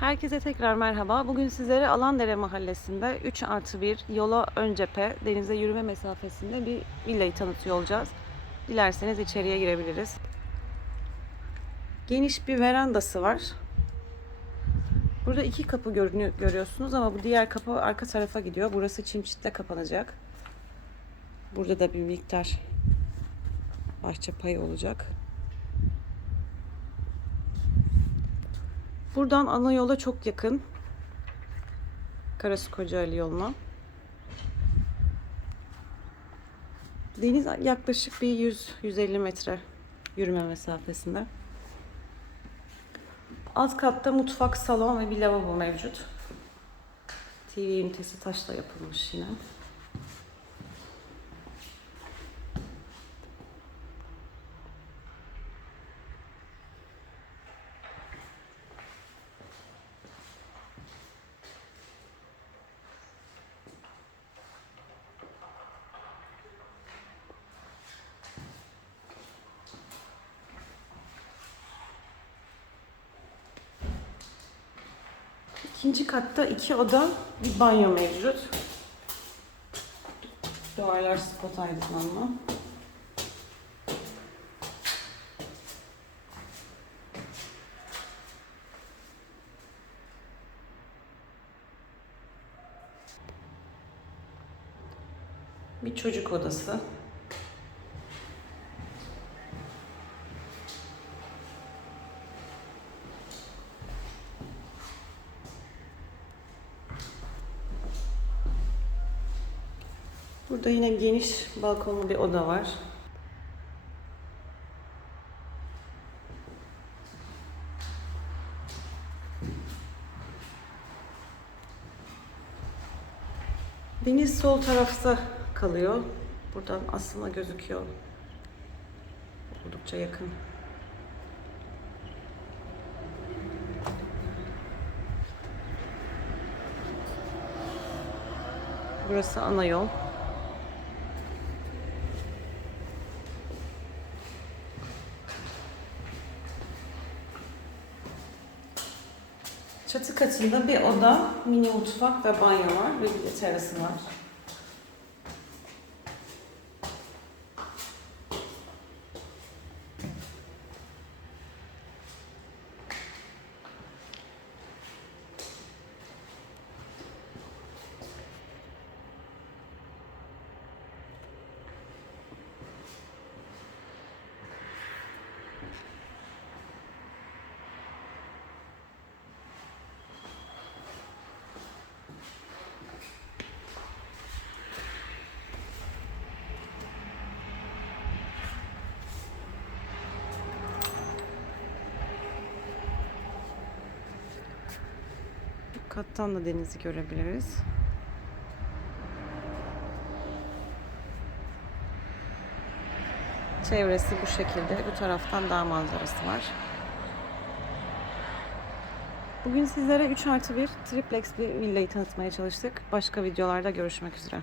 Herkese tekrar merhaba. Bugün sizlere Alandere Mahallesi'nde 3 artı 1 yola ön cephe denize yürüme mesafesinde bir villayı tanıtıyor olacağız. Dilerseniz içeriye girebiliriz. Geniş bir verandası var. Burada iki kapı görünüyor, görüyorsunuz ama bu diğer kapı arka tarafa gidiyor. Burası çimçitle kapanacak. Burada da bir miktar bahçe payı olacak. Buradan ana yola çok yakın. Karasu Kocaeli yoluna. Deniz yaklaşık bir 100-150 metre yürüme mesafesinde. Alt katta mutfak, salon ve bir lavabo mevcut. TV ünitesi taşla yapılmış yine. İkinci katta iki oda, bir banyo mevcut. Duvarlar spot aydınlanma. Bir çocuk odası. Burada yine geniş balkonlu bir oda var. Deniz sol tarafta kalıyor. Buradan aslında gözüküyor. Oldukça yakın. Burası ana yol. Çatı katında bir oda, mini mutfak ve banyo var ve bir de terası var. Kattan da denizi görebiliriz. Çevresi bu şekilde. Bu taraftan dağ manzarası var. Bugün sizlere 3 artı 1 triplex bir villayı tanıtmaya çalıştık. Başka videolarda görüşmek üzere.